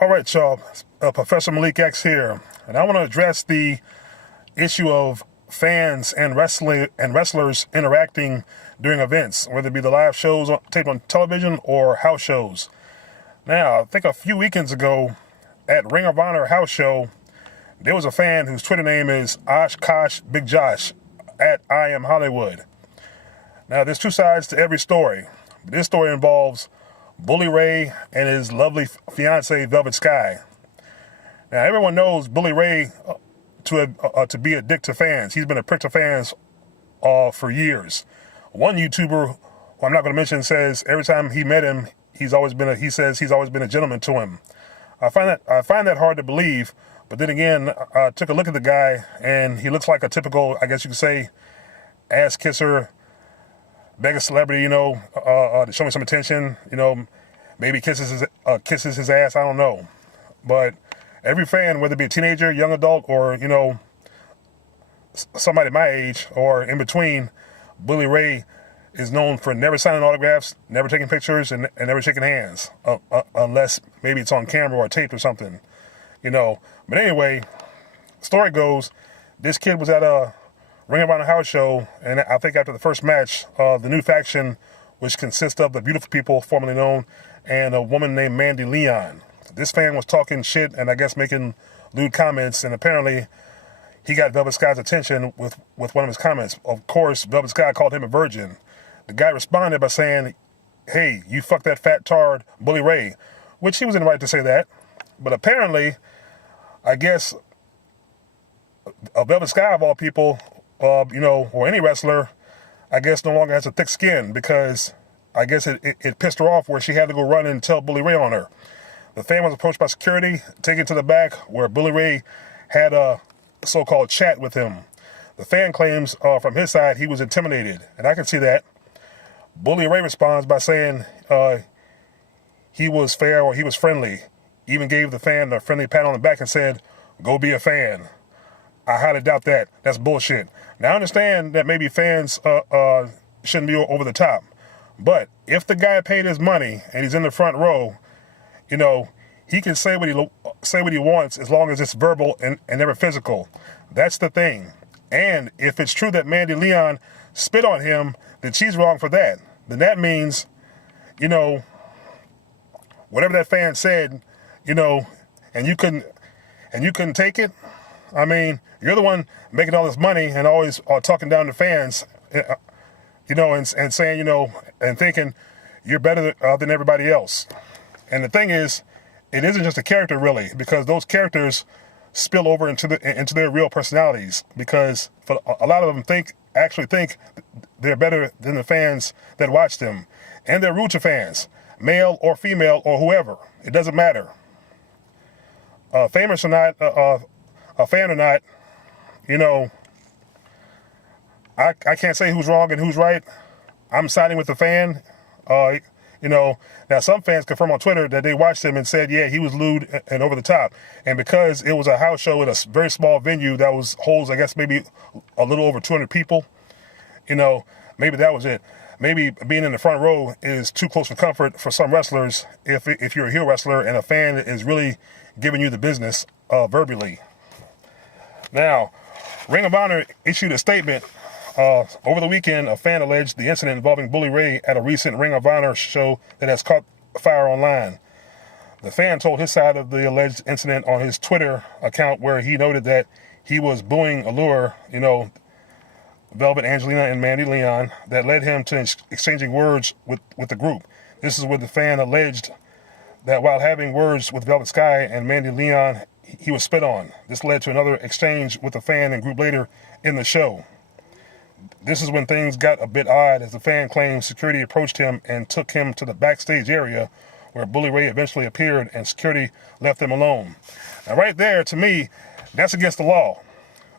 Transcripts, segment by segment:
All right, y'all. Professor Malik X here, and I want to address the issue of fans and wrestlers interacting during events, whether it be the live shows taped on television or house shows. Now, I think a few weekends ago at Ring of Honor house show, there was a fan whose Twitter name is Oshkosh Big Josh at I Am Hollywood. Now, there's two sides to every story. This story involves Bully Ray and his lovely fiancee, Velvet Sky. Now, everyone knows Bully Ray to be a dick to fans. He's been a prick to fans for years. One YouTuber, who I'm not going to mention, says every time he met him, he's always been a gentleman to him. I find that hard to believe, but then again, I took a look at the guy, and he looks like a typical, I guess you could say, ass kisser, beg a celebrity, to show me some attention, maybe kisses his ass, I don't know. But every fan, whether it be a teenager, young adult, or, somebody my age or in between, Bully Ray is known for never signing autographs, never taking pictures, and never shaking hands, unless maybe it's on camera or taped or something, But anyway, story goes, this kid was at a Ring of Honor house show, and I think after the first match, the new faction, which consists of the Beautiful People, formerly known, and a woman named Mandy Leon. This fan was talking shit and I guess making lewd comments, and apparently he got Velvet Sky's attention with one of his comments. Of course, Velvet Sky called him a virgin. The guy responded by saying, "Hey, you fuck that fat tard, Bully Ray," which he was in the right to say that. But apparently, I guess, Velvet Sky, of all people, or any wrestler, I guess no longer has a thick skin, because I guess it pissed her off where she had to go run and tell Bully Ray on her. The fan was approached by security, taken to the back where Bully Ray had a so-called chat with him. The fan claims from his side he was intimidated, and I can see that. Bully Ray responds by saying he was fair or he was friendly. Even gave the fan a friendly pat on the back and said, "Go be a fan." I highly doubt that. That's bullshit. Now, I understand that maybe fans shouldn't be over the top. But if the guy paid his money and he's in the front row, he can say what he wants as long as it's verbal and never physical. That's the thing. And if it's true that Mandy Leon spit on him, then she's wrong for that. Then that means, whatever that fan said, and you couldn't take it. I mean, you're the one making all this money and always talking down to fans, and saying, and thinking you're better than everybody else. And the thing is, it isn't just a character really, because those characters spill over into their real personalities, because a lot of them actually think they're better than the fans that watch them. And they're rude to fans, male or female or whoever. It doesn't matter. Famous or not, a fan or not, I can't say who's wrong and who's right. I'm siding with the fan. Now some fans confirm on Twitter that they watched him and said, yeah, he was lewd and over the top. And because it was a house show at a very small venue that holds, I guess, maybe a little over 200 people, maybe that was it. Maybe being in the front row is too close for comfort for some wrestlers if you're a heel wrestler and a fan is really giving you the business verbally. Now, Ring of Honor issued a statement. Over the weekend, a fan alleged the incident involving Bully Ray at a recent Ring of Honor show that has caught fire online. The fan told his side of the alleged incident on his Twitter account, where he noted that he was booing Allure, Velvet, Angelina, and Mandy Leon, that led him to exchanging words with the group. This is where the fan alleged that while having words with Velvet Sky and Mandy Leon, he was spit on. This led to another exchange with the fan and group later in the show. This is when things got a bit odd, as the fan claims security approached him and took him to the backstage area where Bully Ray eventually appeared, and security left him alone. Now, right there, to me, that's against the law.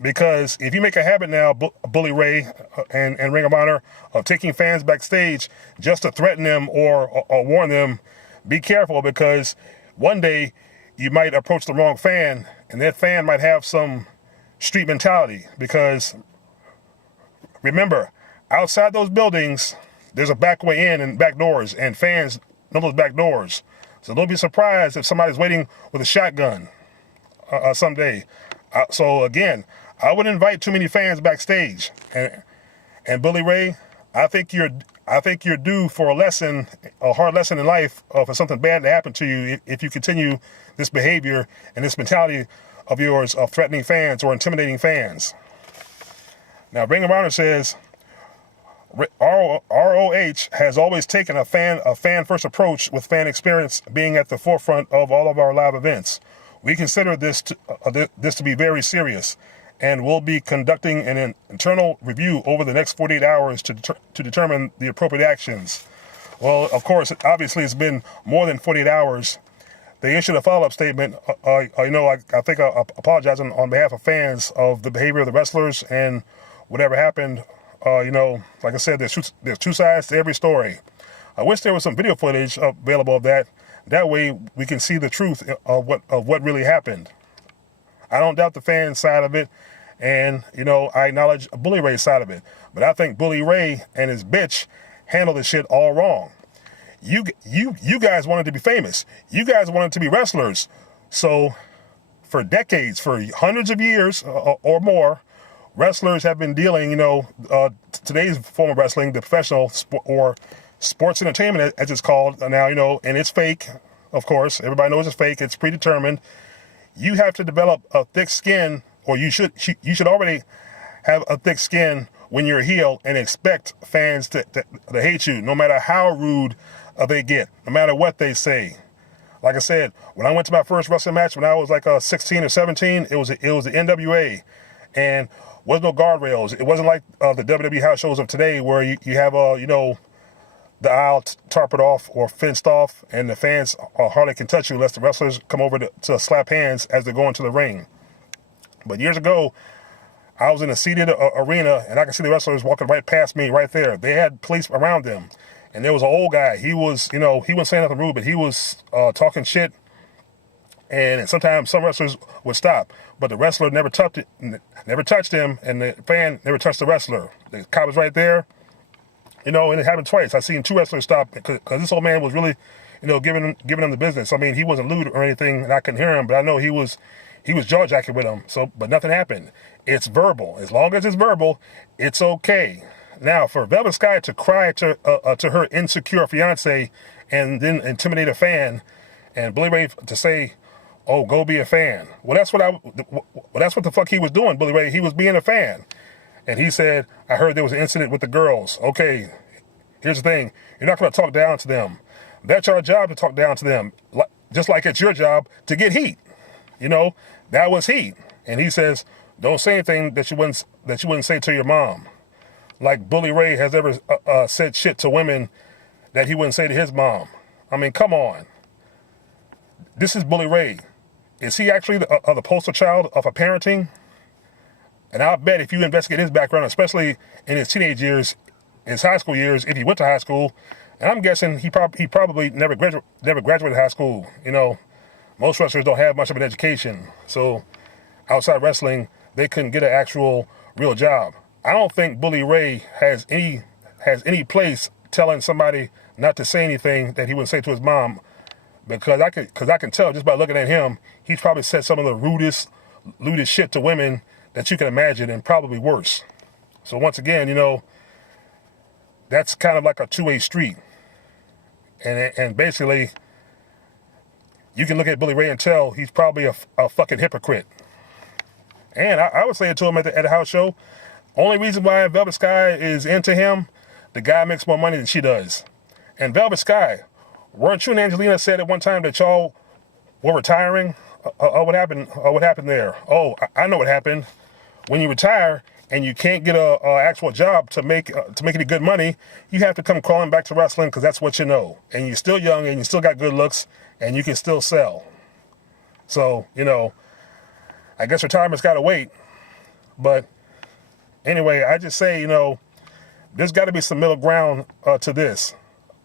Because if you make a habit now, Bully Ray and Ring of Honor, of taking fans backstage just to threaten them or warn them, be careful, because one day you might approach the wrong fan, and that fan might have some street mentality. Because remember, outside those buildings, there's a back way in and back doors, and fans know those back doors. So don't be surprised if somebody's waiting with a shotgun someday. So again, I wouldn't invite too many fans backstage. And Bully Ray, I think you're due for a hard lesson in life, for something bad to happen to you if you continue this behavior and this mentality of yours of threatening fans or intimidating fans. Now, Ring of Honor says, ROH has always taken a fan-first approach, with fan experience being at the forefront of all of our live events. We consider this to be very serious, and we'll be conducting an internal review over the next 48 hours to determine the appropriate actions. Well, of course, obviously it's been more than 48 hours. They issued a follow-up statement. I think I apologize on behalf of fans of the behavior of the wrestlers and whatever happened. Like I said, there's two sides to every story. I wish there was some video footage available of that. That way we can see the truth of what really happened. I don't doubt the fan side of it, and I acknowledge Bully Ray's side of it. But I think Bully Ray and his bitch handled this shit all wrong. You guys wanted to be famous. You guys wanted to be wrestlers. So for decades, for hundreds of years or more, wrestlers have been dealing, today's form of wrestling, the professional or sports entertainment, as it's called now, and it's fake, of course. Everybody knows it's fake. It's predetermined. You have to develop a thick skin, or you should already have a thick skin when you're a heel, and expect fans to hate you, no matter how rude they get, no matter what they say. Like I said, when I went to my first wrestling match when I was like 16 or 17, it was the NWA, and wasn't no guardrails. It wasn't like the WWE house shows of today, where you have the aisle tarped off or fenced off, and the fans hardly can touch you unless the wrestlers come over to slap hands as they go into the ring. But years ago, I was in a seated arena, and I could see the wrestlers walking right past me right there. They had police around them, and there was an old guy. He was, he wasn't saying nothing rude, but he was talking shit. And sometimes some wrestlers would stop, but the wrestler never touched him, and the fan never touched the wrestler. The cop was right there, and it happened twice. I seen two wrestlers stop because this old man was really, giving them the business. I mean, he wasn't lewd or anything, and I couldn't hear him, but I know he was jaw-jacking with him. So, but nothing happened. It's verbal. As long as it's verbal, it's okay. Now, for Velvet Sky to cry to her insecure fiance and then intimidate a fan, and Bully Ray to say, "Oh, go be a fan." Well, that's what the fuck he was doing, Bully Ray. He was being a fan. And he said, "I heard there was an incident with the girls." Okay, here's the thing. You're not going to talk down to them. That's our job, to talk down to them. Just like it's your job to get heat. That was heat. And he says, don't say anything that you wouldn't say to your mom. Like Bully Ray has ever said shit to women that he wouldn't say to his mom. I mean, come on. This is Bully Ray. Is he actually the poster child of a parenting? And I'll bet if you investigate his background, especially in his teenage years, his high school years, if he went to high school, and I'm guessing he probably never graduated high school. Most wrestlers don't have much of an education, so outside wrestling, they couldn't get an actual real job. I don't think Bully Ray has any place telling somebody not to say anything that he wouldn't say to his mom, because I can tell just by looking at him, he's probably said some of the rudest shit to women that you can imagine, and probably worse. So once again, that's kind of like a two-way street, and basically, you can look at Bully Ray and tell he's probably a fucking hypocrite. And I would say it to him at a house show. Only reason why Velvet Sky is into him, the guy makes more money than she does. And Velvet Sky, weren't you and Angelina said at one time that y'all were retiring? What happened there? Oh, I know what happened. When you retire and you can't get a actual job to make any good money, you have to come crawling back to wrestling, because that's what you know. And you're still young, and you still got good looks, and you can still sell. So, I guess retirement's got to wait. But anyway, I just say, there's got to be some middle ground to this.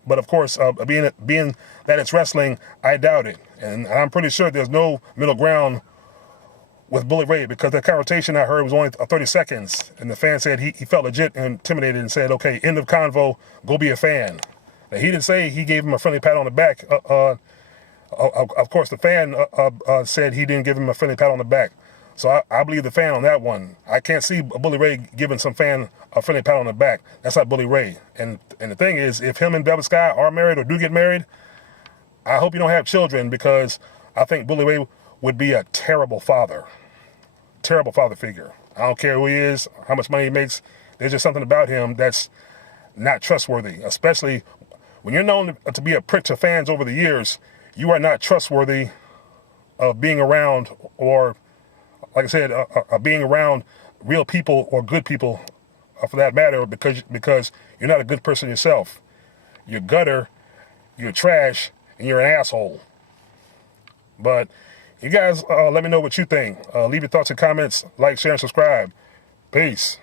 But of course, being that it's wrestling, I doubt it. And I'm pretty sure there's no middle ground with Bully Ray, because the conversation I heard was only 30 seconds. And the fan said he felt legit and intimidated and said, okay, end of convo, go be a fan. Now, he didn't say he gave him a friendly pat on the back Of course, the fan said he didn't give him a friendly pat on the back. So I believe the fan on that one. I can't see Bully Ray giving some fan a friendly pat on the back. That's not Bully Ray. And the thing is, if him and Velvet Sky are married or do get married, I hope you don't have children, because I think Bully Ray would be a terrible father figure. I don't care who he is, how much money he makes. There's just something about him that's not trustworthy, especially when you're known to be a prick to fans over the years. You are not trustworthy of being around, or like I said, being around real people or good people, for that matter, because you're not a good person yourself. You're gutter, you're trash, and you're an asshole. But you guys, let me know what you think. Leave your thoughts and comments, like, share, and subscribe. Peace.